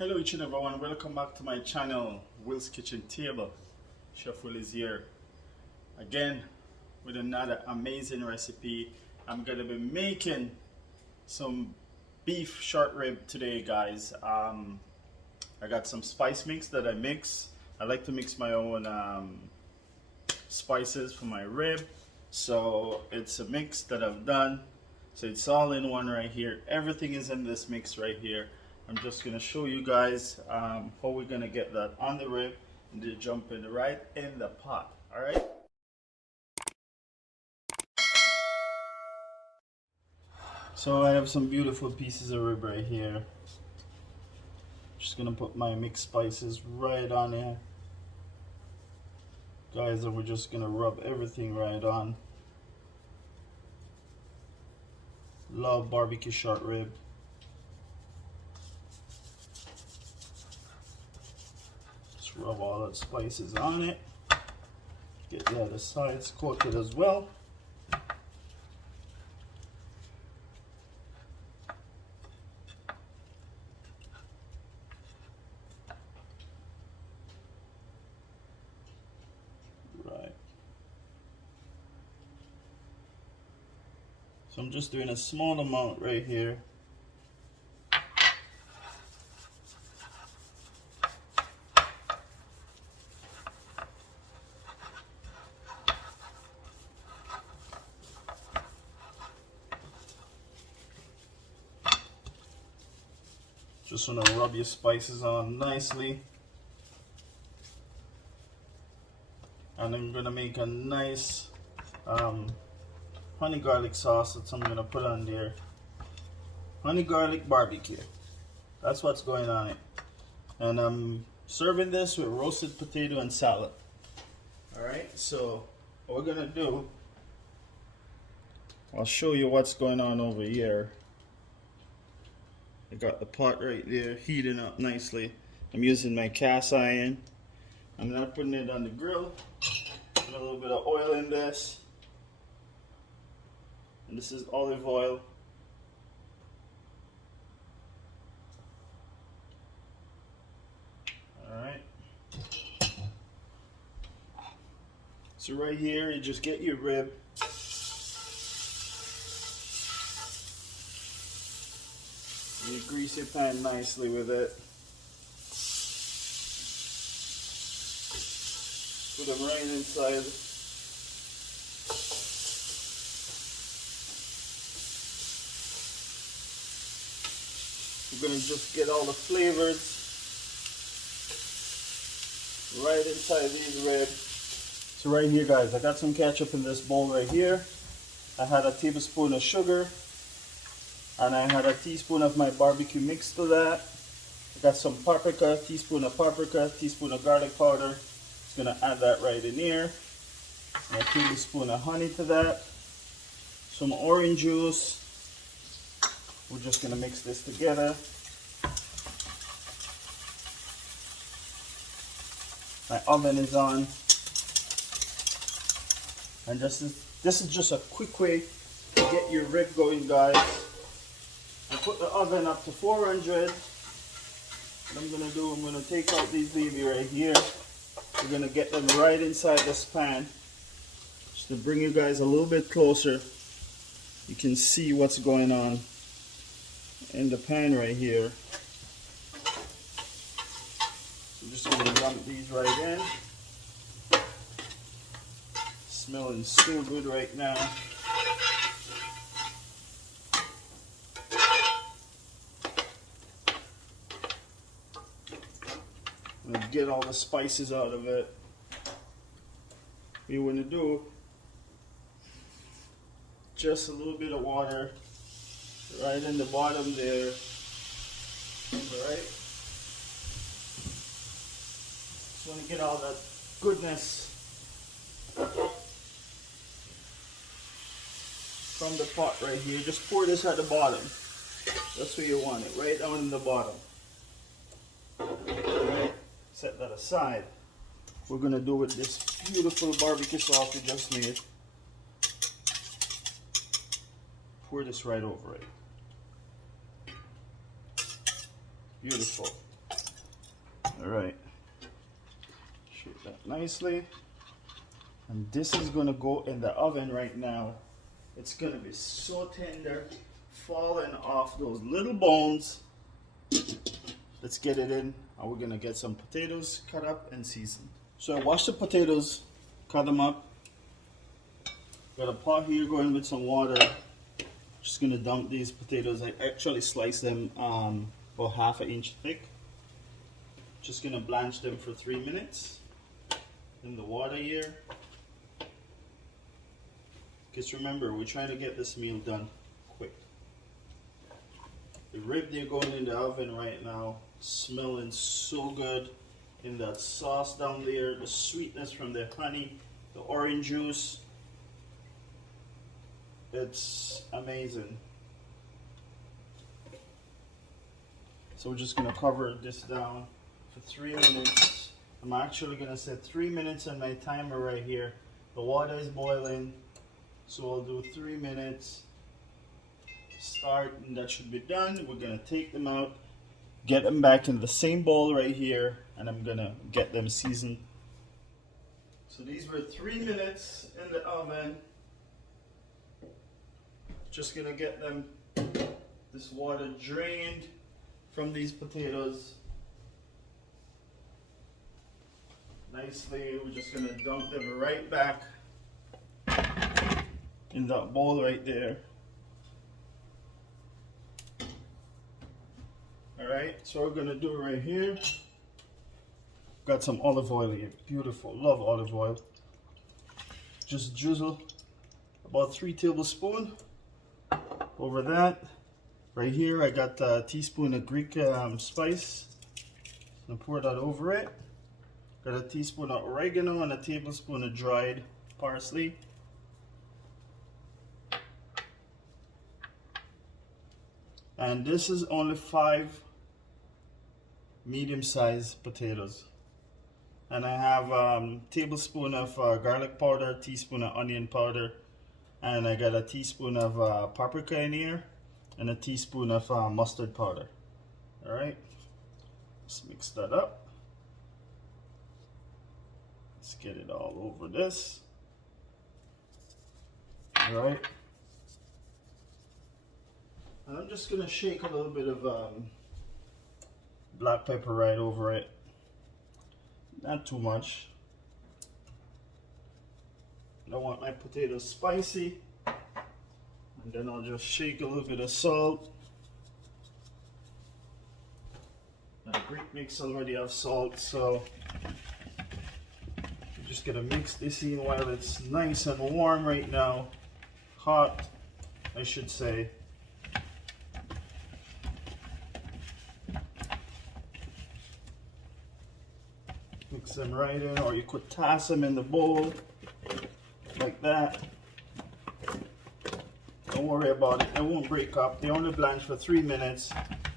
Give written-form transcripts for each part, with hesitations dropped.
Hello each and everyone, welcome back to my channel, Will's Kitchen Table. Chef Will is here again with another amazing recipe. I'm gonna be making some beef short rib today, guys. I got some spice mix that I mix. I like to mix my own spices for my rib, so it's a mix that I've done. So it's all in one right here. Everything is in this mix right here. I'm just going to show you guys how we're going to get that on the rib and then jump in right in the pot. All right. So I have some beautiful pieces of rib right here. Just going to put my mixed spices right on here, guys, and we're just going to rub everything right on. Love barbecue short rib. Rub all the spices on it. Get the other sides coated as well. Right. So I'm just doing a small amount right here. Just want to rub your spices on nicely. And I'm going to make a nice honey garlic sauce that I'm going to put on there. Honey garlic barbecue. That's what's going on it. And I'm serving this with roasted potato and salad. Alright, so what we're going to do, I'll show you what's going on over here. I got the pot right there heating up nicely. I'm using my cast iron. I'm not putting it on the grill. Put a little bit of oil in this. And this is olive oil. Alright. So right here, you just get your rib. You grease your pan nicely with it. Put them right inside. We're going to just get all the flavors right inside these ribs. So right here, guys, I got some ketchup in this bowl right here. I had a tablespoon of sugar. And I had a teaspoon of my barbecue mix to that. I got some paprika, teaspoon of paprika, teaspoon of garlic powder. Just gonna add that right in here. And a tablespoon of honey to that. Some orange juice. We're just gonna mix this together. My oven is on. And this is just a quick way to get your rib going, guys. I put the oven up to 400. What I'm going to do, I'm going to take out these baby right here. We're going to get them right inside this pan. Just to bring you guys a little bit closer. You can see what's going on in the pan right here. I'm just going to dump these right in. Smelling so good right now. And get all the spices out of it. What you want to do, just a little bit of water right in the bottom there. Alright. Just want to get all that goodness from the pot right here. Just pour this at the bottom. That's where you want it, right down in the bottom. Alright. Set that aside. We're going to do with this beautiful barbecue sauce we just made. Pour this right over it. Beautiful. All right, shake that nicely. And this is gonna go in the oven right now. It's gonna be so tender, falling off those little bones. Let's get it in, and we're gonna get some potatoes cut up and seasoned. So I washed the potatoes, cut them up. Got a pot here going with some water. Just gonna dump these potatoes. I actually sliced them about ½ inch thick. Just gonna blanch them for 3 minutes in the water here. Because remember, we're trying to get this meal done quick. The rib, they're going in the oven right now, smelling so good in that sauce down there, the sweetness from the honey, the orange juice. It's amazing. So we're just gonna cover this down for 3 minutes. I'm actually gonna set 3 minutes on my timer right here. The water is boiling, so I'll do 3 minutes. Start, and that should be done. We're gonna take them out, get them back in the same bowl right here, and I'm gonna get them seasoned. So these were 3 minutes in the oven. Just gonna get them, this water drained from these potatoes nicely. We're just gonna dump them right back in that bowl right there. Alright, so we're gonna do it right here. Got some olive oil here, beautiful, love olive oil. Just drizzle about 3 tablespoons over that. Right here I got a teaspoon of Greek spice. I'm gonna pour that over it. Got a teaspoon of oregano and a tablespoon of dried parsley. And this is only 5 medium-sized potatoes. And I have a tablespoon of garlic powder, teaspoon of onion powder, and I got a teaspoon of paprika in here, and a teaspoon of mustard powder. All right, let's mix that up. Let's get it all over this. All right, and I'm just gonna shake a little bit of black pepper right over it. Not too much. I want my potatoes spicy. And then I'll just shake a little bit of salt. And the Greek mix already have salt, so I'm just gonna mix this in while it's nice and warm right now. Hot, I should say. Mix them right in, or you could toss them in the bowl like that. Don't worry about it, they won't break up. They only blanch for 3 minutes,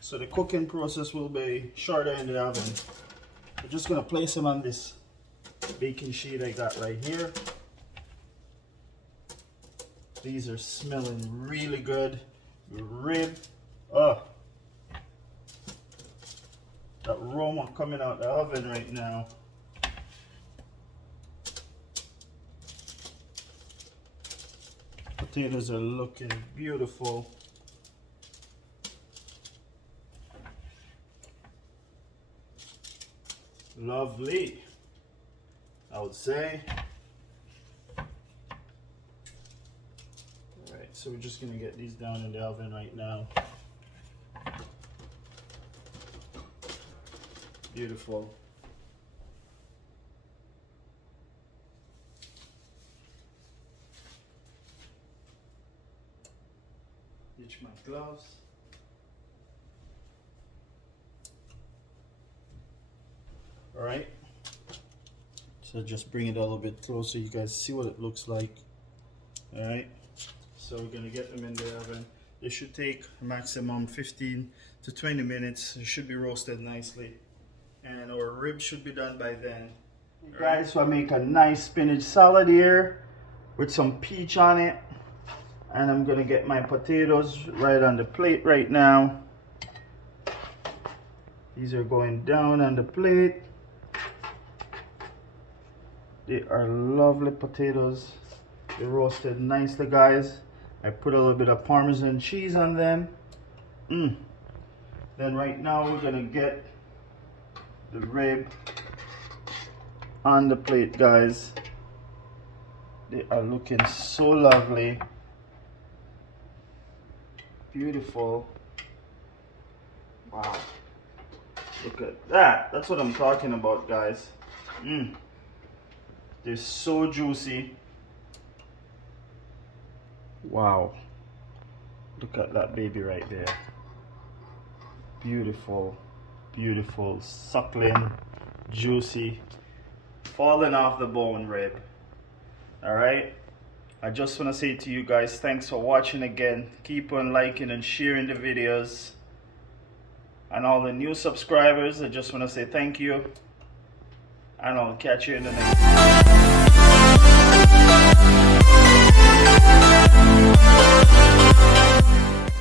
so the cooking process will be shorter in the oven. I'm just gonna place them on this baking sheet I got right here. These are smelling really good. Rib, that aroma coming out the oven right now. Potatoes are looking beautiful. Lovely, I would say. Alright, so we're just gonna get these down in the oven right now. Beautiful. Ditch my gloves. All right. So just bring it a little bit closer so you guys see what it looks like. All right. So we're gonna get them in the oven. They should take maximum 15 to 20 minutes. It should be roasted nicely. And our ribs should be done by then. Hey guys, so I make a nice spinach salad here with some peach on it. And I'm gonna get my potatoes right on the plate right now. These are going down on the plate. They are lovely potatoes. They roasted nicely, guys. I put a little bit of Parmesan cheese on them. Then right now we're gonna get the rib on the plate, guys. They are looking so lovely. Beautiful. Wow. Look at that. That's what I'm talking about, guys. They're so juicy. Wow. Look at that baby right there. Beautiful, beautiful, suckling, juicy, falling off the bone rib. Alright, I just want to say to you guys, thanks for watching again. Keep on liking and sharing the videos. And all the new subscribers, I just want to say thank you. And I'll catch you in the next video.